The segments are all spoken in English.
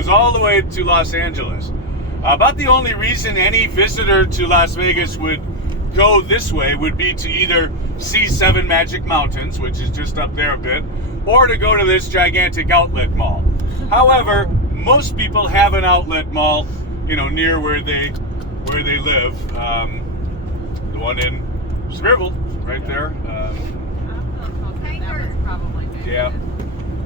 goes all the way to Los Angeles. About the only reason any visitor to Las Vegas would go this way would be to either see Seven Magic Mountains, which is just up there a bit, or to go to this gigantic outlet mall. However, most people have an outlet mall, near where they live. The one in Scribble, right there. Yeah,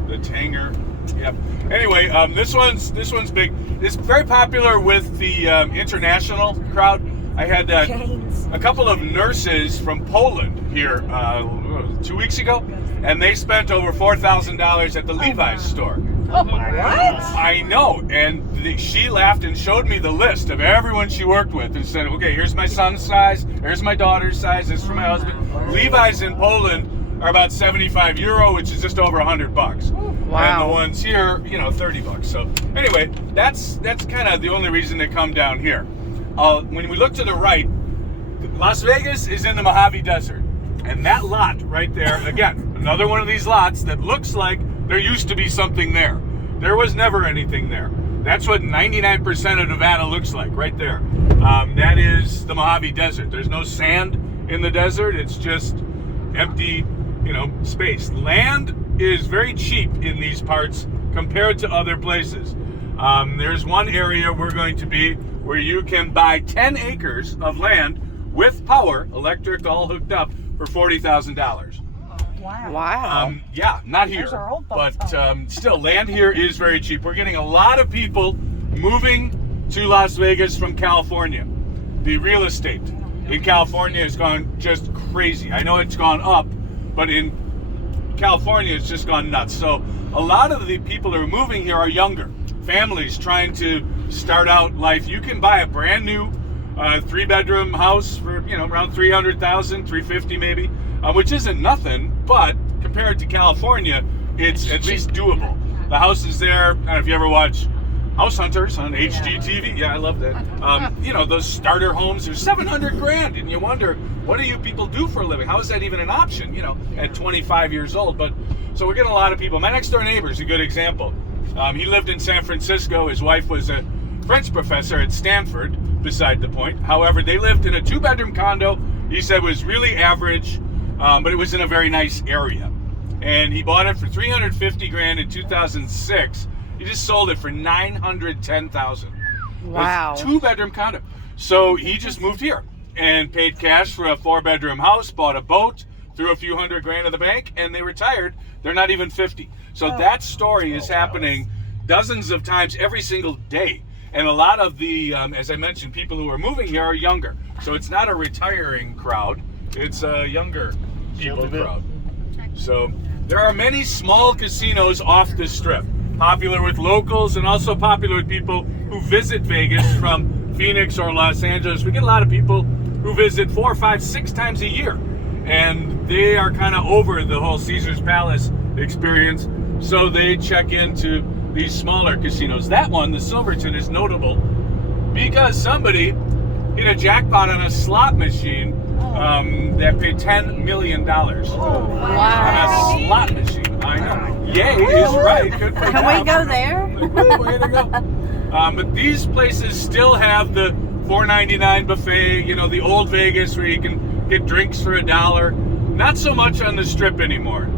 the Tanger. Yep. Anyway, this one's big. It's very popular with the international crowd. I had a couple of nurses from Poland here 2 weeks ago, and they spent over $4,000 at the Levi's store. What? I know, and she laughed and showed me the list of everyone she worked with and said, okay, here's my son's size, here's my daughter's size, this is for my husband. Levi's in Poland are about €75, which is just over $100. Wow. And the ones here, $30. So anyway, that's kind of the only reason they come down here. When we look to the right, Las Vegas is in the Mojave Desert. And that lot right there, again, another one of these lots that looks like there used to be something there. There was never anything there. That's what 99% of Nevada looks like, right there. That is the Mojave Desert. There's no sand in the desert. It's just empty, space. Land is very cheap in these parts compared to other places. There's one area we're going to be where you can buy 10 acres of land with power, electric, all hooked up for $40,000. Wow. Yeah, not here, but still, land here is very cheap. We're getting a lot of people moving to Las Vegas from California. The real estate in California has gone just crazy. I know it's gone up, but in California it's just gone nuts. So a lot of the people who are moving here are younger families trying to start out life. You can buy a brand new 3-bedroom house for around $300,000, $350 maybe, which isn't nothing, but compared to California, it's at least doable. The house is there. I don't know if you ever watch House Hunters on HGTV. Yeah, I love that. Those starter homes are $700,000, and you wonder, what do you people do for a living? How is that even an option? At 25 years old. But so we're getting a lot of people. My next door neighbor is a good example. He lived in San Francisco. His wife was a French professor at Stanford, beside the point. However, they lived in a 2-bedroom condo. He said was really average, but it was in a very nice area. And he bought it for $350,000 in 2006. He just sold it for $910,000. Wow. 2-bedroom condo. So he just moved here and paid cash for a 4-bedroom house, bought a boat, threw a few $100,000 in the bank, and they retired. They're not even 50. So that story is happening dozens of times every single day. And a lot of the, as I mentioned, people who are moving here are younger. So it's not a retiring crowd. It's a younger people crowd. So there are many small casinos off the strip, popular with locals and also popular with people who visit Vegas from Phoenix or Los Angeles. We get a lot of people who visit 4, 5, 6 times a year. And they are kind of over the whole Caesar's Palace experience. So they check into these smaller casinos. That one, the Silverton, is notable because somebody hit a jackpot on a slot machine that paid $10 million on a slot machine. I know. Yay is right. Good for Can we go there? Way to go. But these places still have the $4.99 buffet, the old Vegas where you can get drinks for $1. Not so much on the strip anymore.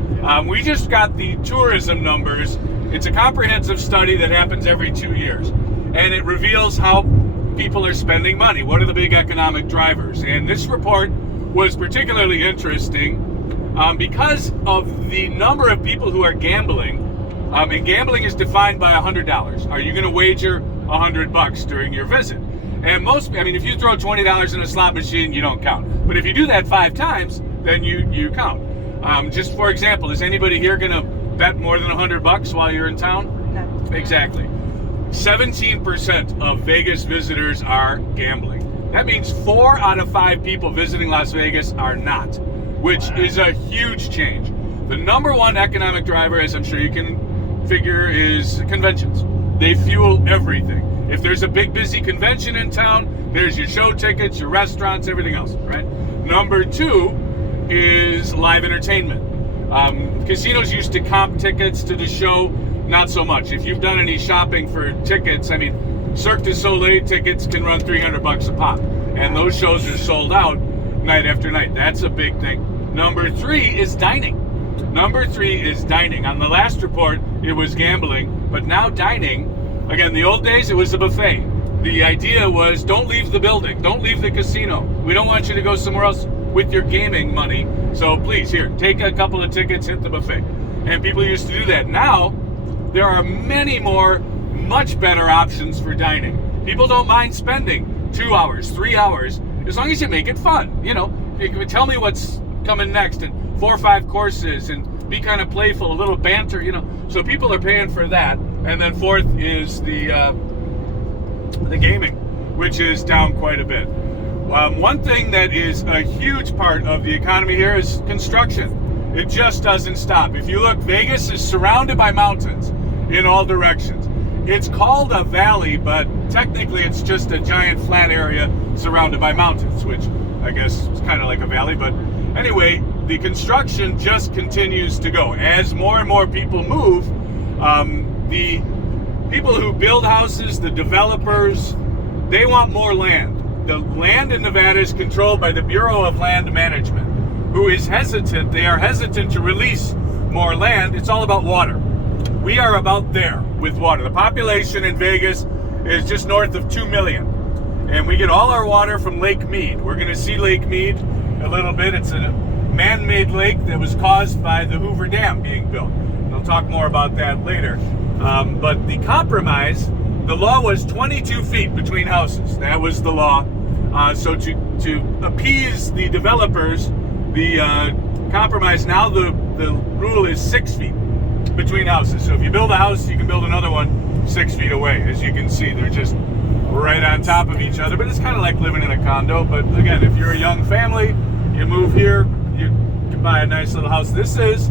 We just got the tourism numbers. It's a comprehensive study that happens every 2 years, and it reveals how people are spending money. What are the big economic drivers? And this report was particularly interesting because of the number of people who are gambling. And gambling is defined by $100. Are you going to wager $100 during your visit? And if you throw $20 in a slot machine, you don't count. But if you do that 5 times, then you count. Just for example, is anybody here going to bet more than $100 while you're in town? No. Exactly. 17% of Vegas visitors are gambling. That means 4 out of 5 people visiting Las Vegas are not, which is a huge change. The number one economic driver, as I'm sure you can figure, is conventions. They fuel everything. If there's a big busy convention in town, there's your show tickets, your restaurants, everything else, right? Number 2 is live entertainment. Casinos used to comp tickets to the show not so much. If you've done any shopping for tickets, I mean, Cirque du Soleil tickets can run $300 a pop, and those shows are sold out night after night. That's a big thing. Number 3 is dining. Number 3 is dining. On the last report, it was gambling, but now dining. Again, the old days, it was a buffet. The idea was don't leave the building, don't leave the casino. We don't want you to go somewhere else with your gaming money. So please, here, take a couple of tickets, hit the buffet. And people used to do that. Now, there are many more, much better options for dining. People don't mind spending 2 hours, 3 hours, as long as you make it fun. You know, you can tell me what's coming next and 4 or 5 courses and be kind of playful, a little banter, you know. So people are paying for that. And then fourth is the gaming, which is down quite a bit. One thing that is a huge part of the economy here is construction. It just doesn't stop. If you look, Vegas is surrounded by mountains in all directions. It's called a valley, but technically it's just a giant flat area surrounded by mountains, which I guess is kind of like a valley. But anyway, the construction just continues to go. As more and more people move, the people who build houses, the developers, they want more land. The land in Nevada is controlled by the Bureau of Land Management, who is hesitant. They are hesitant to release more land. It's all about water. We are about there with water. The population in Vegas is just north of 2 million. And we get all our water from Lake Mead. We're going to see Lake Mead a little bit. It's a man-made lake that was caused by the Hoover Dam being built. We'll talk more about that later. But the compromise, the law was 22 feet between houses. That was the law. So to appease the developers, the compromise, now the rule is 6 feet between houses. So if you build a house, you can build another one 6 feet away. As you can see, they're just right on top of each other. But it's kind of like living in a condo. But again, if you're a young family, you move here, you can buy a nice little house. This is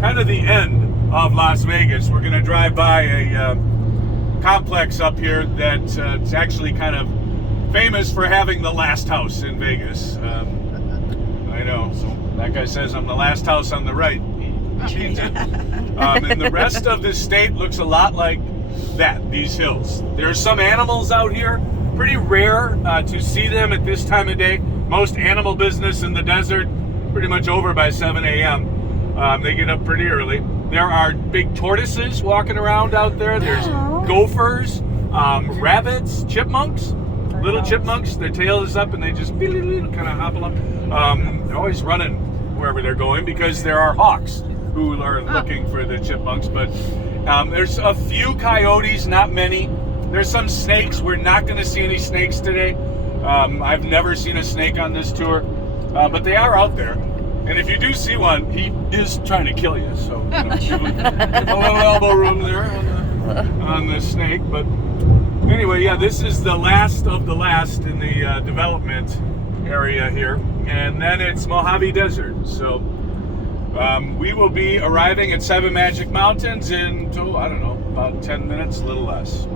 kind of the end of Las Vegas. We're going to drive by a complex up here that's actually kind of famous for having the last house in Vegas. I know. So that guy says I'm the last house on the right. He means it. And the rest of this state looks a lot like that, these hills. There are some animals out here. Pretty rare to see them at this time of day. Most animal business in the desert pretty much over by 7 a.m. They get up pretty early. There are big tortoises walking around out there. There's gophers, rabbits, chipmunks, little chipmunks. Their tail is up and they just kind of hobble up. They're always running wherever they're going because there are hawks who are looking for the chipmunks. But there's a few coyotes, not many. There's some snakes. We're not going to see any snakes today. I've never seen a snake on this tour, but they are out there. And if you do see one, he is trying to kill you. So, you know, give him a little elbow room there on the snake. But anyway, yeah, this is the last of the last in the development area here. And then it's Mojave Desert. So we will be arriving at Seven Magic Mountains in, I don't know, about 10 minutes, a little less.